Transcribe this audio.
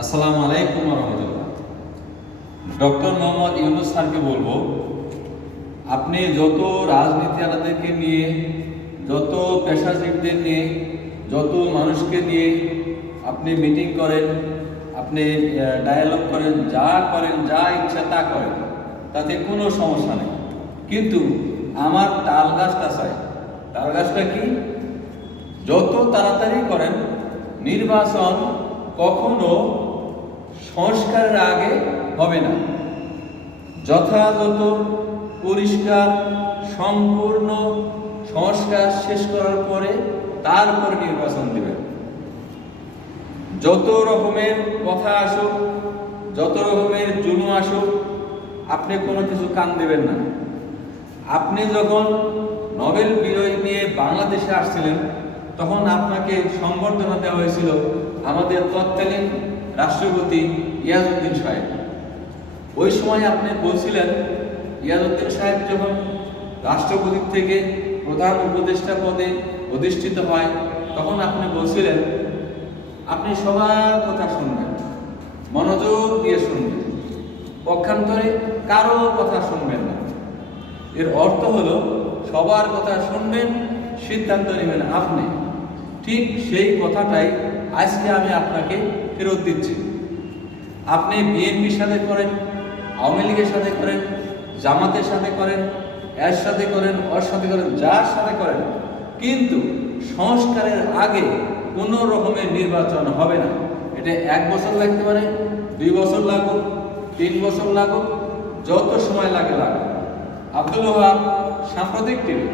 আসসালামু আলাইকুম রহমতুল্লাহ। ডক্টর মোহাম্মদ ইউনুস স্যারকে বলবো, আপনি যত রাজনীতি আলাদাকে নিয়ে, যত পেশাজীবীদের নিয়ে, যত মানুষকে নিয়ে আপনি মিটিং করেন, আপনি ডায়ালগ করেন, যা ইচ্ছা তা করেন, তাতে কোনো সমস্যা নেই। কিন্তু আমার তাল গাছটা চাই। তাল গাছটা কি? যত তাড়াতাড়ি করেন নির্বাচন কখনো সংস্কারের আগে হবে না। যথাযথ পরিষ্কার সম্পূর্ণ সংস্কার শেষ করার পরে তারপর নির্বাচন দেবেন। যত রকমের কথা আসুক, যত রকমের জুলুম আসুক, আপনি কোনো কিছু কান দেবেন না। আপনি যখন নোবেল বিজয় নিয়ে বাংলাদেশে আসছিলেন, তখন আপনাকে সংবর্ধনা দেওয়া হয়েছিল আমাদের তৎকালীন রাষ্ট্রপতি ইয়াজউদ্দিন সাহেব। ওই সময় আপনি বলছিলেন, ইয়াজউদ্দিন সাহেব যখন রাষ্ট্রপতি থেকে প্রধান উপদেষ্টা পদে অধিষ্ঠিত হয়, তখন আপনি বলছিলেন আপনি সবার কথা শুনবেন, মনোযোগ দিয়ে শুনবেন, পক্ষান্তরে কারো কথা শুনবেন না। এর অর্থ হলো সবার কথা শুনবেন, সিদ্ধান্ত নেবেন আপনি। ঠিক সেই কথাটাই আজকে আমি আপনাকে ফেরত দিচ্ছি। আপনি বিএনপির সাথে করেন, আওয়ামী লীগের সাথে করেন, জামাতের সাথে করেন, এর সাথে করেন, ওর সাথে করেন, যার সাথে করেন, কিন্তু সংস্কারের আগে কোনো রকমের নির্বাচন হবে না। এটা 1 বছর লাগতে পারে, 2 বছর লাগুক, 3 বছর লাগুক, যত সময় লাগে লাগুক। আব্দুল ওহাব, সাম্প্রতিক টিভি।